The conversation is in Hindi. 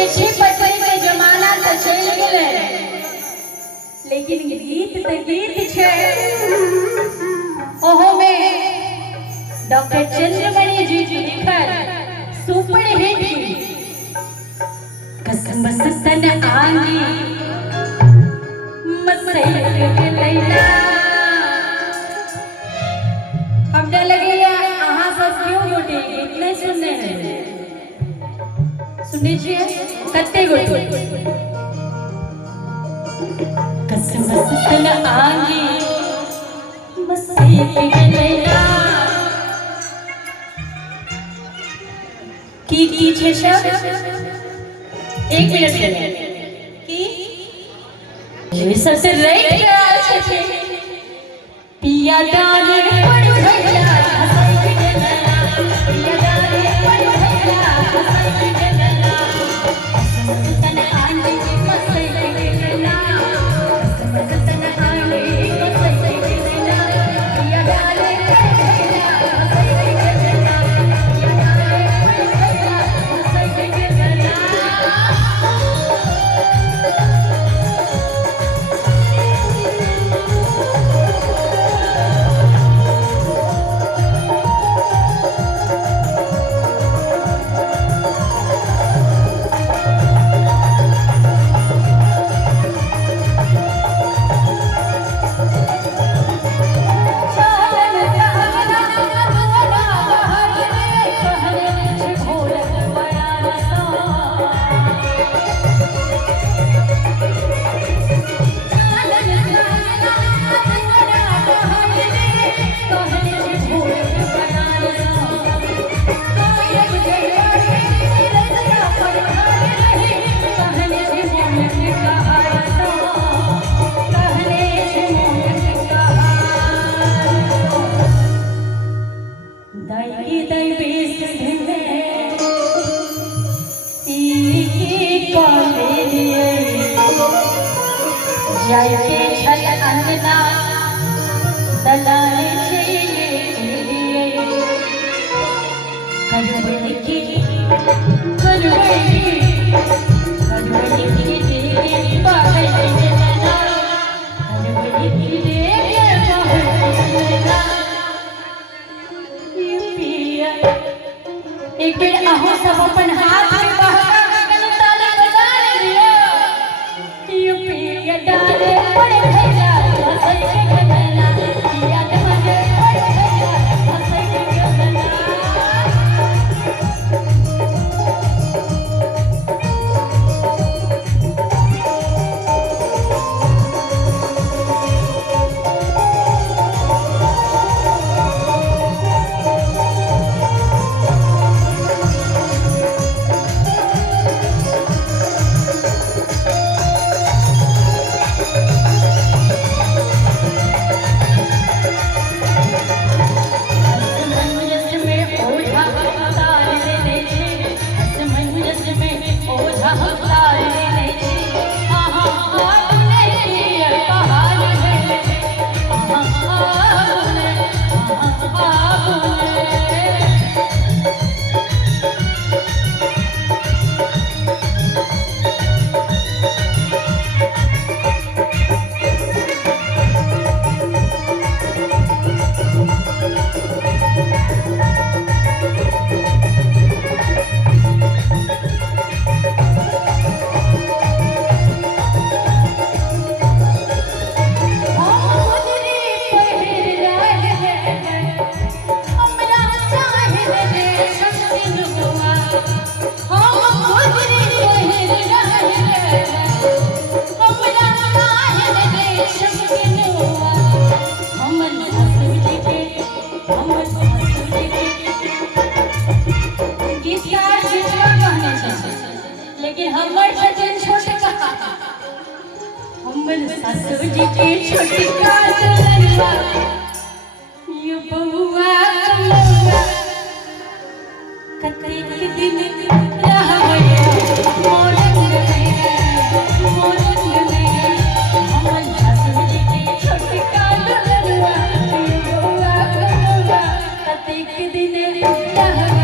चिट्ठी पत्री के जमाना तो चल गए, लेकिन गीत तो गीत छे। ओहो में डॉक्टर चंद्रमणि जी की लिखल सुपर हिट कसम सन आंगी मसैल के लैला। हमने लगे अहाँ सब क्यों गोटे गीत नहीं सुनने हैं? सुने छिए कते गोटे कसम सन आंगी मसैल के लैला। की छे शब्द एक मिनट की ये सबसे राइट छे पिया डाले पड़ भैया हंसाई के गला, पिया डाले पड़ भैया हंसाई के गला। सन आंधी मसई के गला, सन आंधी मसई के गला, पिया डाले पड़ भैया हंसाई के गला, पिया डाले पड़ भैया हंसाई के गला। जाके छल अंगना दलाने चाहिए करवली की बाहर लेना, करवली की एक बेर अहो सब अपन हाथ में डाले पड़े भैया हंसाई के गला, पिया डाले पड़े भैया हंसाई के गला। लेकिन हमर सजन छोटका हमर ससुर जी के छोटका दुल्हनवा ये बउआ कमवा कतेक दिन रहबे मोरंग में हमर ससुर जी के छोटका दुल्हनवा ये बउआ कमवा कतेक दिन रहबे।